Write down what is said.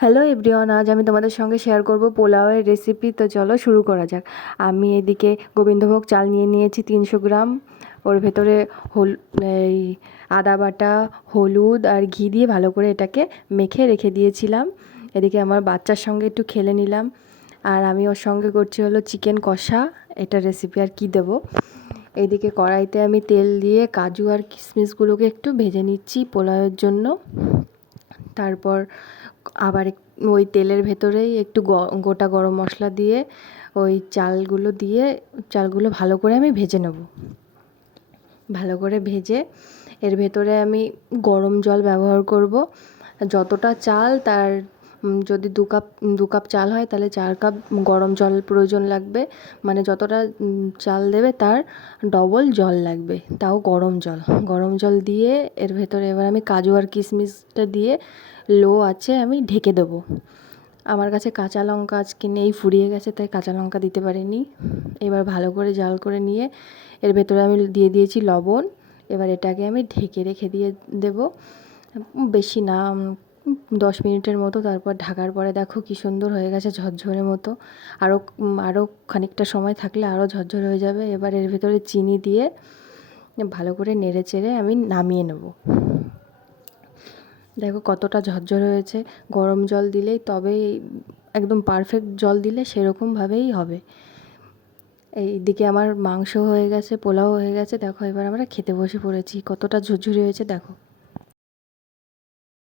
Hello everyone, আজ আমি তোমাদের সঙ্গে শেয়ার করব পোলাওয়ের রেসিপি। তো চলো শুরু করা যাক। আমি এদিকে গোবিন্দভোগ চাল নিয়ে নিয়েছি 300 গ্রাম। ওর ভেতরে এই আদা বাটা, হলুদ আর ঘি দিয়ে ভালো করে এটাকে মেখে রেখে দিয়েছিলাম। এদিকে আমার বাচ্চার সঙ্গে একটু খেলে নিলাম। আর আমি ওর সঙ্গে করছি হলো চিকেন কষা। এটা রেসিপি আর কি দেবো। এইদিকে কড়াইতে আমি তেল দিয়ে কাজু আর কিশমিশগুলোকে একটু ভেজে নিচ্ছি পোলাওয়ের জন্য। তারপর আবার ওই তেলের ভেতরেই একটু গোটা গরম মশলা দিয়ে ওই চালগুলো ভালো করে আমি ভেজে নেব। ভালো করে ভেজে এর ভেতরে আমি গরম জল ব্যবহার করব। যতটা চাল তার যদি দু কাপ চাল হয় তাহলে 4 কাপ গরম জল প্রয়োজন লাগবে। মানে যতটা চাল দেবে তার ডবল জল লাগবে, তাও গরম জল দিয়ে এর ভেতরে এবার আমি কাজু আর কিশমিশটা দিয়ে লো আঁচে আমি ঢেকে দেবো। আমার কাছে কাঁচা লঙ্কা আজকে নেই, ফুরিয়ে গেছে, তাই কাঁচা লঙ্কা দিতে পারিনি। এবার ভালো করে জাল করে নিয়ে এর ভেতরে আমি দিয়ে দিয়েছি লবণ। এবার এটাকে আমি ঢেকে রেখে দিয়ে দেবো, বেশি না, 10 মিনিটের মতো। তারপর ঢাকার পরে দেখো কি সুন্দর হয়ে গেছে, ঝরঝরে মতো। আরও খানিকটা সময় থাকলে আরও ঝরঝরে হয়ে যাবে। এবার এর ভেতরে চিনি দিয়ে ভালো করে নেড়ে চেড়ে আমি নামিয়ে নেব। দেখো কতটা ঝরঝরে হয়েছে। গরম জল দিলেই তবেই, একদম পারফেক্ট জল দিলে সেরকমভাবেই হবে। এইদিকে আমার মাংস হয়ে গেছে, পোলাও হয়ে গেছে। দেখো এবার আমরা খেতে বসে পড়েছি, কতটা ঝরঝরে হয়েছে দেখো।